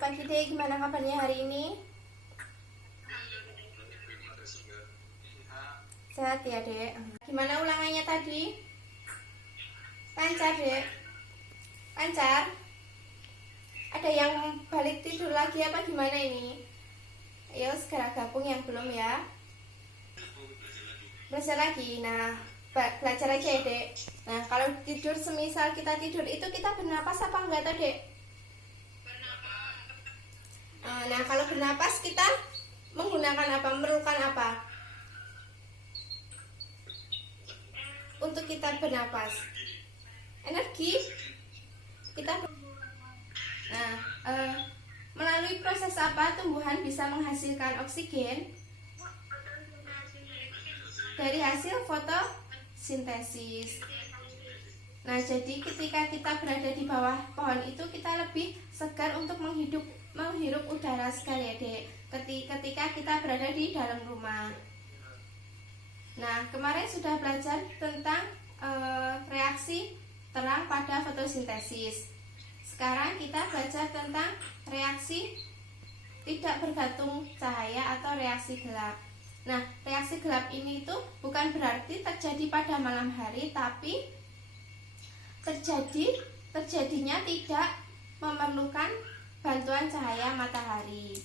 Selamat pagi Dek, gimana kabarnya hari ini? Sehat ya Dek. Gimana ulangannya tadi? Lancar Dek? Lancar? Ada yang balik tidur lagi apa gimana ini? Ayo segera gabung yang belum ya. Belajar lagi. Nah, belajar aja ya Dek. Nah, kalau tidur semisal kita tidur itu kita bernapas apa enggak tuh Dek? Nah, kalau bernapas kita menggunakan apa? Memerlukan apa? Untuk kita bernapas. Energi. Nah, melalui proses apa tumbuhan bisa menghasilkan oksigen? Dari hasil fotosintesis. Nah, jadi ketika kita berada di bawah pohon itu kita lebih segar untuk menghirup udara segar ya Dek, ketika kita berada di dalam rumah. Nah, kemarin sudah belajar tentang reaksi terang pada fotosintesis. Sekarang kita belajar tentang reaksi tidak bergantung cahaya atau reaksi gelap. Nah, reaksi gelap ini itu bukan berarti terjadi pada malam hari, tapi terjadinya tidak memerlukan bantuan cahaya matahari.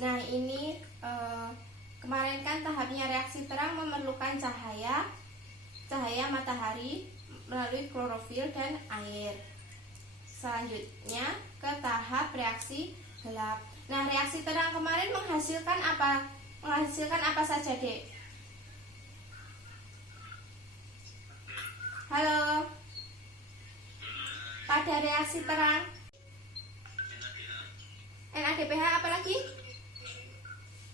Nah, ini kemarin kan tahapnya reaksi terang memerlukan cahaya matahari melalui klorofil dan air. Selanjutnya ke tahap reaksi gelap. Nah, reaksi terang kemarin menghasilkan apa? Menghasilkan apa saja, Dek? Halo. Pada reaksi terang NADPH apa lagi?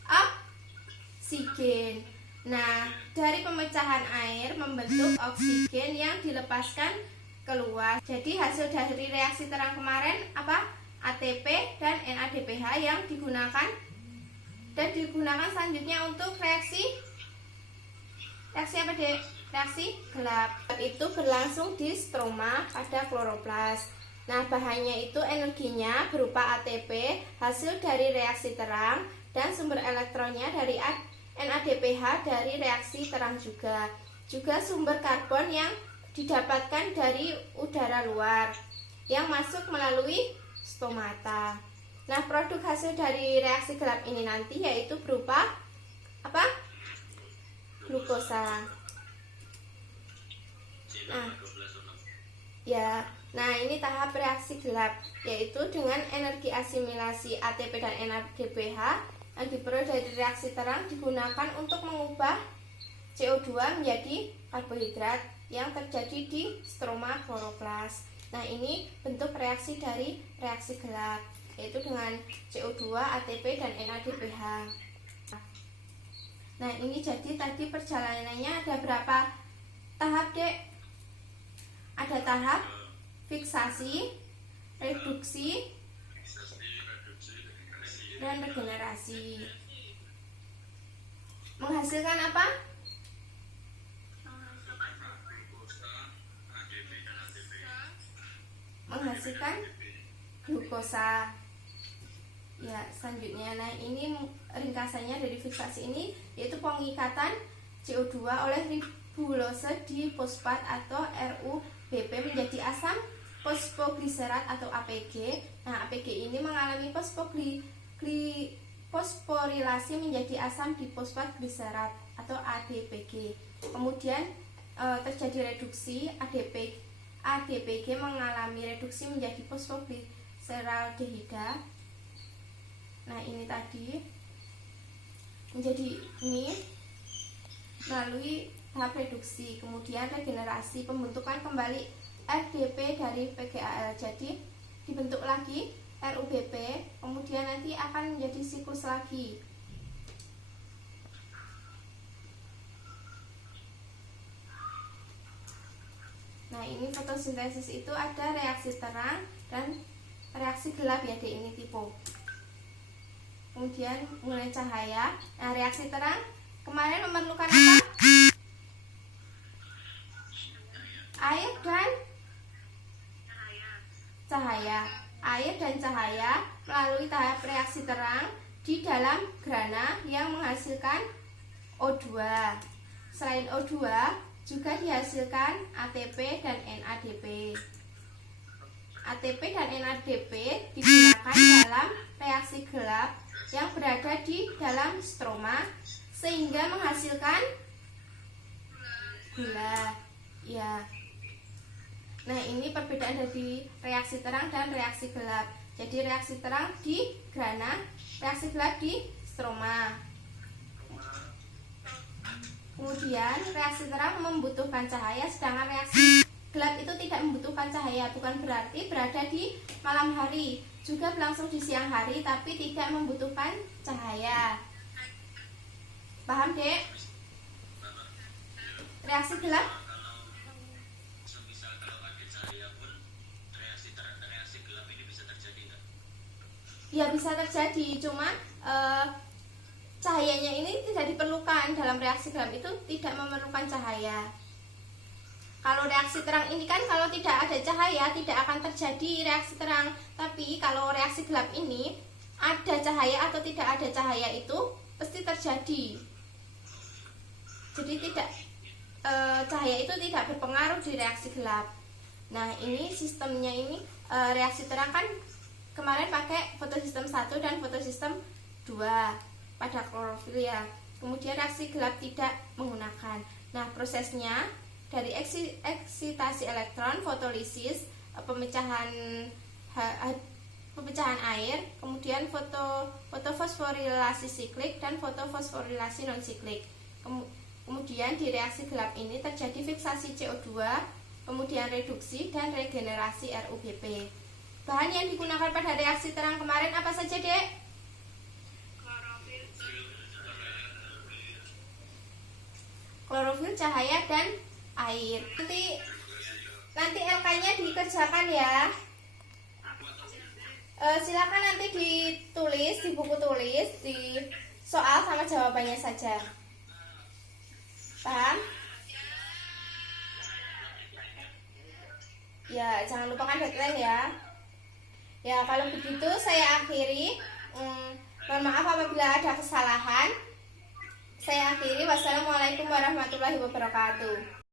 Oksigen. Nah, dari pemecahan air membentuk oksigen yang dilepaskan keluar. Jadi hasil dari reaksi terang kemarin apa? ATP dan NADPH yang digunakan selanjutnya untuk reaksi apa Dek? Reaksi gelap. Itu berlangsung di stroma pada kloroplas. Nah, bahannya itu energinya berupa ATP, hasil dari reaksi terang, dan sumber elektronnya dari NADPH dari reaksi terang juga. Juga sumber karbon yang didapatkan dari udara luar yang masuk melalui stomata. Nah, produk hasil dari reaksi gelap ini nanti yaitu berupa apa? Glukosa. Nah, ini tahap reaksi gelap, yaitu dengan energi asimilasi ATP dan NADPH yang diperoleh dari reaksi terang digunakan untuk mengubah CO2 menjadi karbohidrat yang terjadi di stroma kloroplas. Nah, ini bentuk reaksi dari reaksi gelap, yaitu dengan CO2, ATP, dan NADPH. Nah, ini jadi tadi perjalanannya ada berapa tahap, Dek? Ada tahap fiksasi, reduksi, dan regenerasi. Menghasilkan apa? Menghasilkan glukosa. Ya, selanjutnya, nah ini ringkasannya dari fiksasi ini yaitu pengikatan CO2 oleh ribulose di fosfat atau RUBP menjadi asam fosfogliserat atau APG. Nah, APG ini mengalami fosforilasi menjadi asam difosfat gliserat atau ADPG. Kemudian terjadi reduksi ADPG mengalami reduksi menjadi fosfogliseraldehida. Nah, ini tadi menjadi ini melalui tahap reduksi. Kemudian regenerasi, pembentukan kembali RDP dari PGAL. Jadi dibentuk lagi RUBP, kemudian nanti akan menjadi siklus lagi. Nah, ini fotosintesis itu ada reaksi terang dan reaksi gelap ya, ini tipe. Kemudian mengenai cahaya. Nah, reaksi terang kemarin memerlukan apa? Air dan cahaya. Air dan cahaya melalui tahap reaksi terang di dalam grana yang menghasilkan O2. Selain O2, juga dihasilkan ATP dan NADP. ATP dan NADP digunakan dalam reaksi gelap yang berada di dalam stroma sehingga menghasilkan gula. Ya. Nah, ini perbedaan dari reaksi terang dan reaksi gelap. Jadi reaksi terang di grana, reaksi gelap di stroma. Kemudian reaksi terang membutuhkan cahaya, sedangkan reaksi gelap itu tidak membutuhkan cahaya. Bukan berarti berada di malam hari, juga berlangsung di siang hari, tapi tidak membutuhkan cahaya. Paham, Dek? Reaksi gelap? Ya, bisa terjadi, cuma cahayanya ini tidak diperlukan. Dalam reaksi gelap itu tidak memerlukan cahaya. Kalau reaksi terang ini kan kalau tidak ada cahaya tidak akan terjadi reaksi terang. Tapi kalau reaksi gelap ini ada cahaya atau tidak ada cahaya itu pasti terjadi. Jadi tidak cahaya itu tidak berpengaruh di reaksi gelap. Nah, ini sistemnya ini reaksi terang kan kemarin pakai fotosistem 1 dan fotosistem 2 pada klorofil ya. Kemudian reaksi gelap tidak menggunakan. Nah, prosesnya dari eksitasi elektron, fotolisis, pemecahan air, kemudian fotofosforilasi siklik dan fotofosforilasi non siklik. Kemudian di reaksi gelap ini terjadi fiksasi CO2, kemudian reduksi dan regenerasi RUBP. Bahan yang digunakan pada reaksi terang kemarin apa saja, Dek? Klorofil, cahaya, dan air. Nanti LK-nya dikerjakan ya. Silakan nanti ditulis di buku tulis, di soal sama jawabannya saja. Paham? Ya, jangan lupakan deadline ya. Ya, kalau begitu saya akhiri. Mohon maaf apabila ada kesalahan. Saya akhiri. Wassalamualaikum warahmatullahi wabarakatuh.